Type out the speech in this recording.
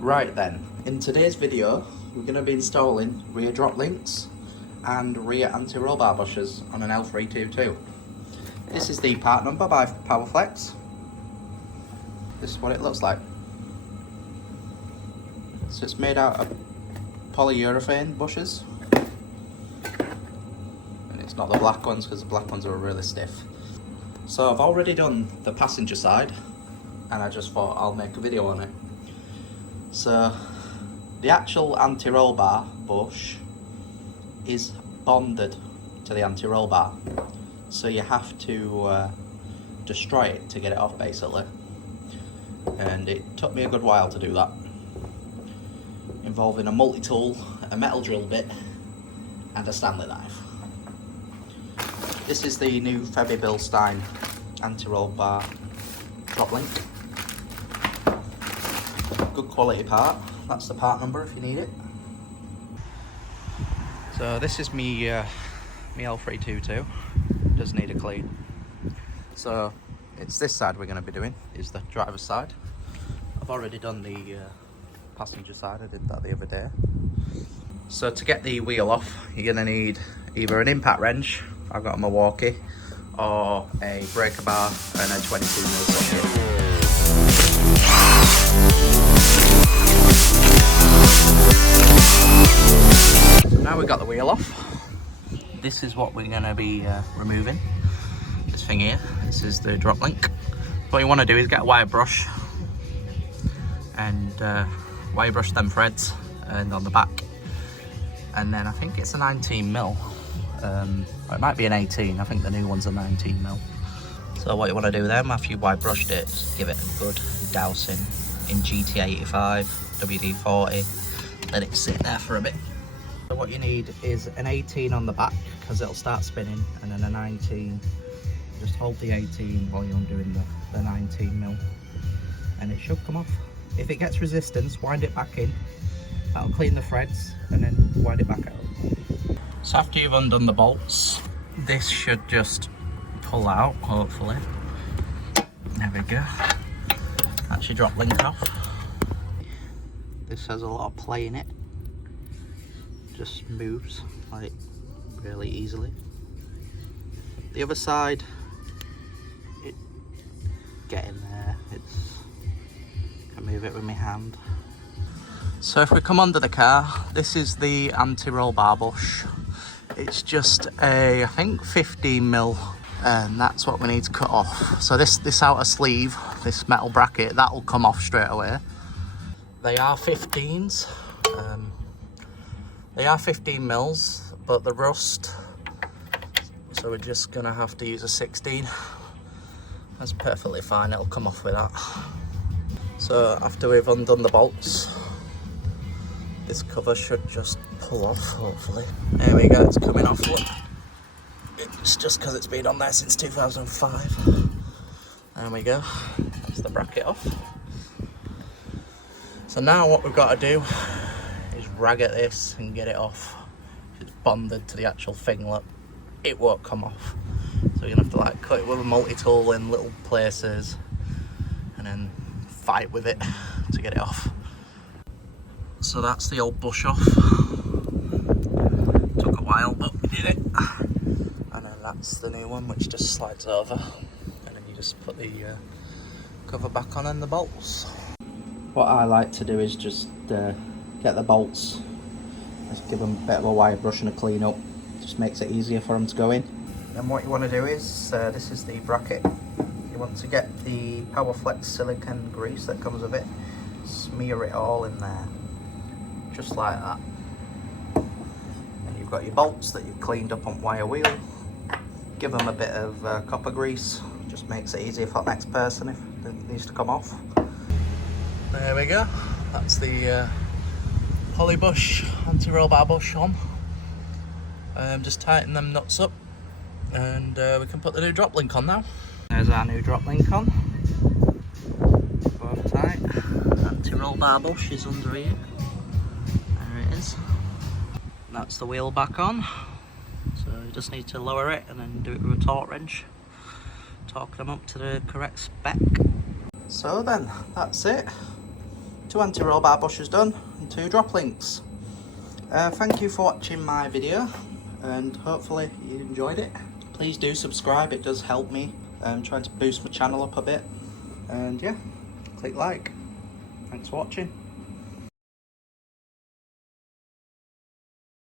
Right then, in today's video we're going to be installing rear drop links and rear anti-roll bar bushers on an L322. This is the part number by Powerflex. This is what it looks like. So it's made out of polyurethane bushers. And it's not the black ones because the black ones are really stiff. So I've already done the passenger side and I just thought I'll make a video on it. So the actual anti-roll bar bush is bonded to the anti-roll bar, so you have to destroy it to get it off basically, and it took me a good while to do that, involving a multi-tool, a metal drill bit and a Stanley knife. This is the new Febby Bilstein anti-roll bar drop link. Good quality part. That's the part number if you need it. So this is me L322. Does need a clean. So it's this side we're going to be doing, is the driver's side. I've already done the passenger side. I did that the other day. So to get the wheel off, you're going to need either an impact wrench, I've got a Milwaukee, or a breaker bar and a 22mm socket. Now we've got the wheel off. This is what we're going to be removing. This thing here. This is the drop link. What you want to do is get a wire brush and wire brush them threads and on the back. And then I think it's a 19mm. It might be an 18. I think the new one's a 19mm. So what you want to do then, after you wire brushed it, just give it a good dousing in GT85, WD-40. Let it sit there for a bit. So what you need is an 18 on the back because it'll start spinning, and then a 19. Just hold the 18 while you're undoing the 19mm and it should come off. If it gets resistance, wind it back in. That'll clean the threads and then wind it back out. So after you've undone the bolts, this should just pull out, hopefully. There we go. That's your drop link off. This has a lot of play in it. Just moves like really easily. The other side, it get in there. I can move it with my hand. So if we come under the car, this is the anti-roll bar bush. It's just a, I think 15mm, and that's what we need to cut off. So this outer sleeve, this metal bracket, that will come off straight away. They are 15s. They are 15mm, but the rust, so we're just gonna have to use a 16. That's perfectly fine, it'll come off with that. So after we've undone the bolts, this cover should just pull off, hopefully. There we go, it's coming off, look. It's just because it's been on there since 2005. There we go, that's the bracket off. So now what we've got to do is rag at this and get it off. It's bonded to the actual thing, look. It won't come off. So you're gonna have to like cut it with a multi-tool in little places and then fight with it to get it off. So that's the old bush off. Took a while, but we did it. And then that's the new one, which just slides over. And then you just put the cover back on and the bolts. What I like to do is just get the bolts, just give them a bit of a wire brush and a clean up. Just makes it easier for them to go in. And what you want to do is, this is the bracket. You want to get the Powerflex silicone grease that comes with it, smear it all in there, just like that. And you've got your bolts that you've cleaned up on wire wheel. Give them a bit of copper grease, just makes it easier for the next person if it needs to come off. There we go, that's the poly bush, anti-roll bar bush on. Just tighten them nuts up and we can put the new drop link on now. There's our new drop link on. Both tight. Anti-roll bar bush is under here. There it is. That's the wheel back on. So you just need to lower it and then do it with a torque wrench. Torque them up to the correct spec. So then, that's it. 2 anti-roll bar bushers done, and 2 drop links. Thank you for watching my video, and hopefully you enjoyed it. Please do subscribe, it does help me. I'm trying to boost my channel up a bit. And yeah, click like. Thanks for watching.